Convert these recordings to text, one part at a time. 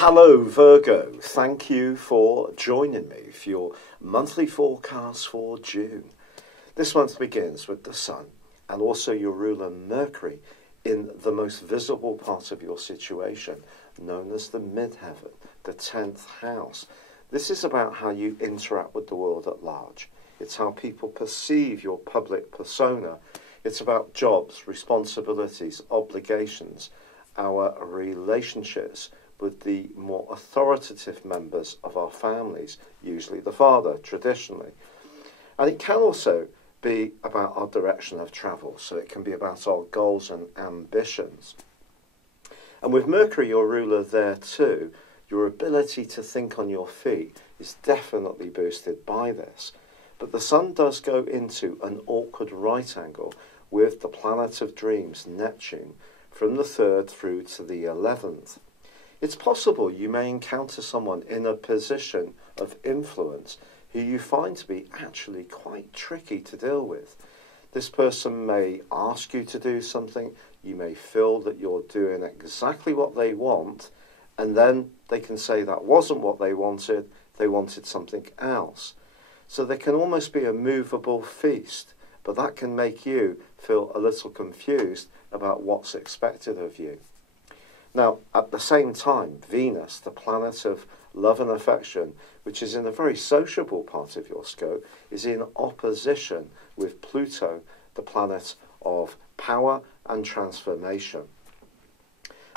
Hello Virgo, thank you for joining me for your monthly forecast for June. This month begins with the Sun and also your ruler Mercury in the most visible part of your situation, known as the midheaven, the 10th house. This is about how you interact with the world at large. It's how people perceive your public persona. It's about jobs, responsibilities, obligations, our relationships with the more authoritative members of our families, usually the father, traditionally. And it can also be about our direction of travel, so it can be about our goals and ambitions. And with Mercury, your ruler, there too, your ability to think on your feet is definitely boosted by this. But the Sun does go into an awkward right angle with the planet of dreams, Neptune, from the 3rd through to the 11th. It's possible you may encounter someone in a position of influence who you find to be actually quite tricky to deal with. This person may ask you to do something, you may feel that you're doing exactly what they want, and then they can say that wasn't what they wanted something else. So there can almost be a movable feast, but that can make you feel a little confused about what's expected of you. Now, at the same time, Venus, the planet of love and affection, which is in a very sociable part of your scope, is in opposition with Pluto, the planet of power and transformation.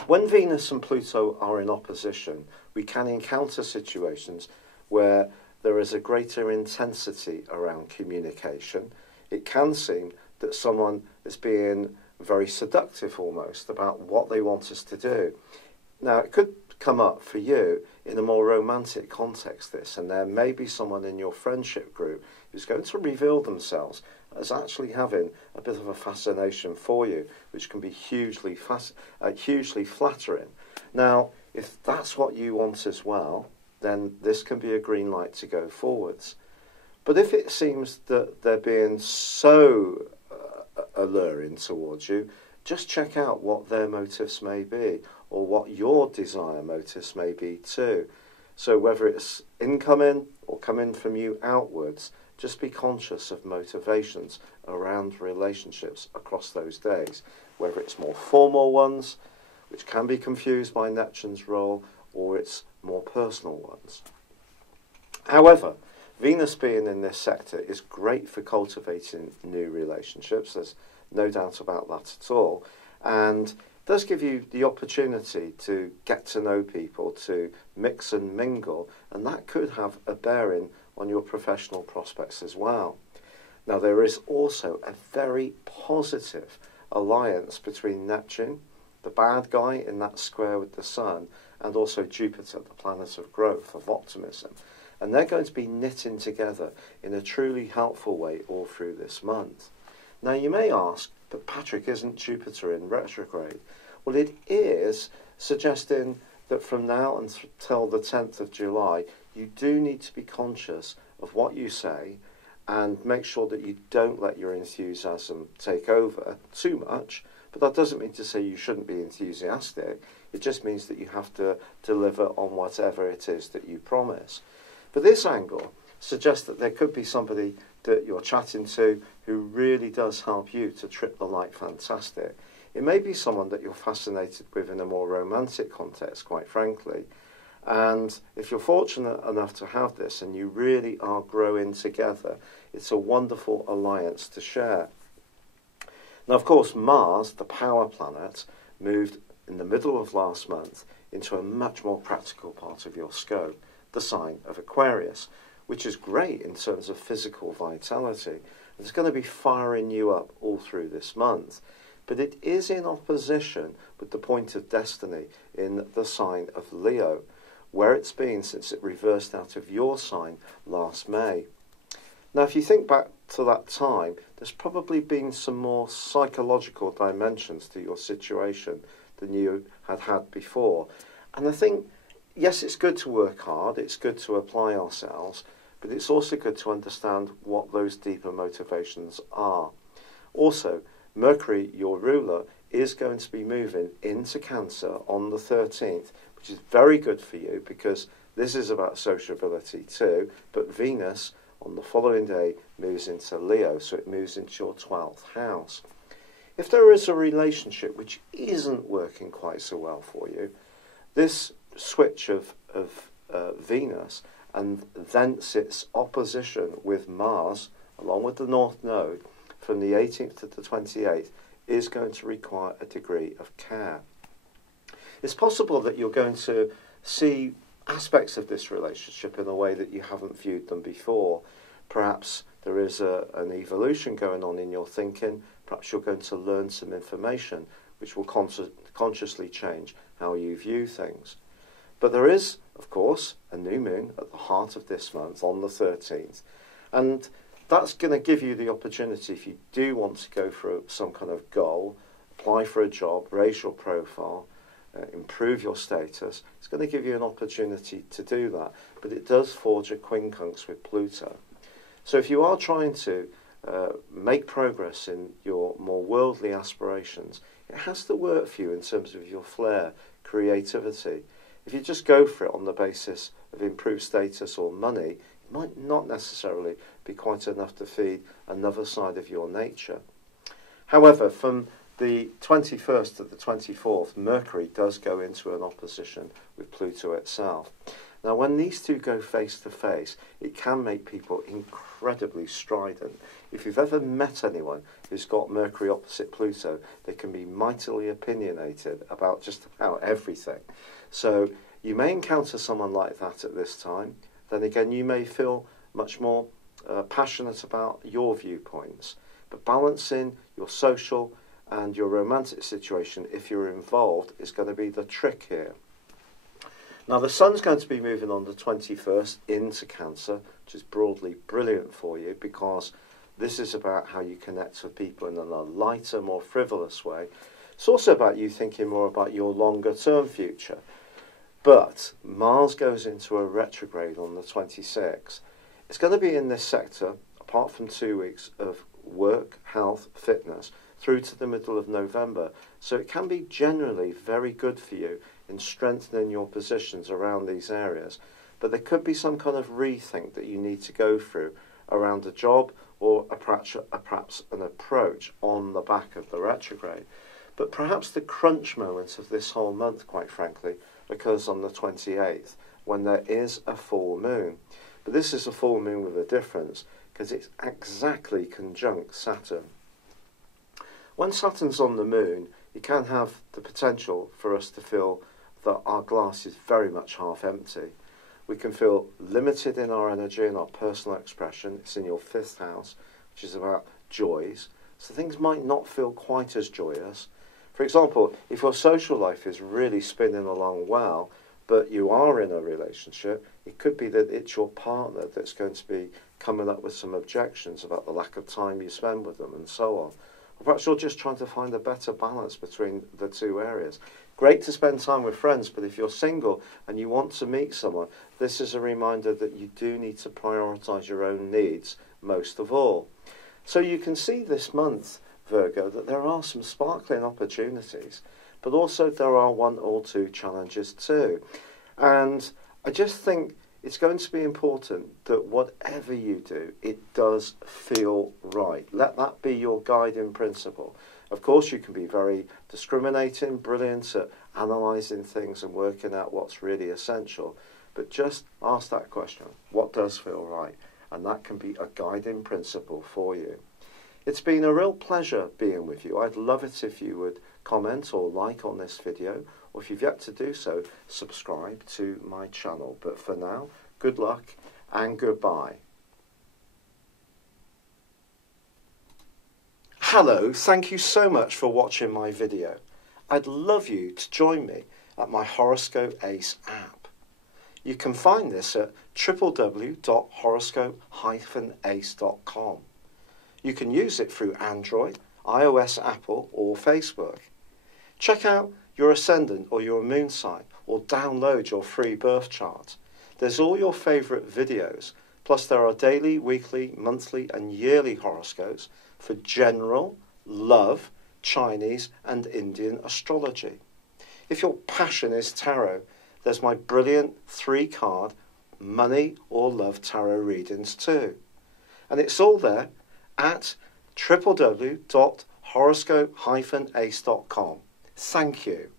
When Venus and Pluto are in opposition, we can encounter situations where there is a greater intensity around communication. It can seem that someone is being very seductive almost about what they want us to do. Now, it could come up for you in a more romantic context, this, and there may be someone in your friendship group who's going to reveal themselves as actually having a bit of a fascination for you, which can be hugely flattering. Now, if that's what you want as well, then this can be a green light to go forwards. But if it seems that they're being so alluring towards you, just check out what their motives may be, or what your desire motives may be too. So whether it's incoming or coming from you outwards, just be conscious of motivations around relationships across those days, whether it's more formal ones, which can be confused by Neptune's role, or it's more personal ones. However, Venus being in this sector is great for cultivating new relationships. There's no doubt about that at all. And does give you the opportunity to get to know people, to mix and mingle, and that could have a bearing on your professional prospects as well. Now, there is also a very positive alliance between Neptune, the bad guy in that square with the Sun, and also Jupiter, the planet of growth, of optimism. And they're going to be knitting together in a truly helpful way all through this month. Now, you may ask, but Patrick, isn't Jupiter in retrograde? Well, it is, suggesting that from now until the 10th of July, you do need to be conscious of what you say and make sure that you don't let your enthusiasm take over too much. But that doesn't mean to say you shouldn't be enthusiastic. It just means that you have to deliver on whatever it is that you promise. But this angle suggests that there could be somebody that you're chatting to who really does help you to trip the light fantastic. It may be someone that you're fascinated with in a more romantic context, quite frankly. And if you're fortunate enough to have this and you really are growing together, it's a wonderful alliance to share. Now, of course, Mars, the power planet, moved in the middle of last month into a much more practical part of your scope, the sign of Aquarius, which is great in terms of physical vitality. It's going to be firing you up all through this month. But it is in opposition with the point of destiny in the sign of Leo, where it's been since it reversed out of your sign last May. Now, if you think back to that time, there's probably been some more psychological dimensions to your situation than you had before. And I think, yes, it's good to work hard, it's good to apply ourselves, but it's also good to understand what those deeper motivations are. Also, Mercury, your ruler, is going to be moving into Cancer on the 13th, which is very good for you because this is about sociability too. But Venus on the following day moves into Leo, so it moves into your 12th house. If there is a relationship which isn't working quite so well for you, this switch of Venus and thence its opposition with Mars, along with the North Node, from the 18th to the 28th, is going to require a degree of care. It's possible that you're going to see aspects of this relationship in a way that you haven't viewed them before. Perhaps there is an evolution going on in your thinking. Perhaps you're going to learn some information which will consciously change how you view things. But there is, of course, a new moon at the heart of this month on the 13th. And that's going to give you the opportunity, if you do want to go for some kind of goal, apply for a job, raise your profile, improve your status, it's going to give you an opportunity to do that. But it does forge a quincunx with Pluto. So if you are trying to make progress in your more worldly aspirations, it has to work for you in terms of your flair, creativity. If you just go for it on the basis of improved status or money, it might not necessarily be quite enough to feed another side of your nature. However, from the 21st to the 24th, Mercury does go into an opposition with Pluto itself. Now, when these two go face to face, it can make people incredibly strident. If you've ever met anyone who's got Mercury opposite Pluto, they can be mightily opinionated about just about everything. So you may encounter someone like that at this time. Then again, you may feel much more passionate about your viewpoints. But balancing your social and your romantic situation, if you're involved, is going to be the trick here. Now, the Sun's going to be moving on the 21st into Cancer, which is broadly brilliant for you because this is about how you connect with people in a lighter, more frivolous way. It's also about you thinking more about your longer-term future. But Mars goes into a retrograde on the 26th. It's going to be in this sector, apart from 2 weeks of work, health, fitness, through to the middle of November. So it can be generally very good for you in strengthening your positions around these areas. But there could be some kind of rethink that you need to go through around a job or perhaps an approach on the back of the retrograde. But perhaps the crunch moment of this whole month, quite frankly, occurs on the 28th, when there is a full moon. But this is a full moon with a difference, because it's exactly conjunct Saturn. When Saturn's on the moon, it can have the potential for us to feel that our glass is very much half empty. We can feel limited in our energy and our personal expression. It's in your 5th house, which is about joys. So things might not feel quite as joyous. For example, if your social life is really spinning along well, but you are in a relationship, it could be that it's your partner that's going to be coming up with some objections about the lack of time you spend with them and so on. Or perhaps you're just trying to find a better balance between the two areas. Great to spend time with friends, but if you're single and you want to meet someone, this is a reminder that you do need to prioritise your own needs most of all. So you can see this month, Virgo, that there are some sparkling opportunities, but also there are one or two challenges too. And I just think it's going to be important that whatever you do, it does feel right. Let that be your guiding principle. Of course, you can be very discriminating, brilliant at analysing things and working out what's really essential, but just ask that question, what does feel right? And that can be a guiding principle for you. It's been a real pleasure being with you. I'd love it if you would comment or like on this video, or if you've yet to do so, subscribe to my channel. But for now, good luck and goodbye. Hello, thank you so much for watching my video. I'd love you to join me at my Horoscope Ace app. You can find this at www.horoscope-ace.com. You can use it through Android, iOS, Apple or Facebook. Check out your ascendant or your moon sign or download your free birth chart. There's all your favourite videos, plus there are daily, weekly, monthly and yearly horoscopes for general, love, Chinese and Indian astrology. If your passion is tarot, there's my brilliant 3-card money or love tarot readings too. And it's all there at www.horoscope-ace.com. Thank you.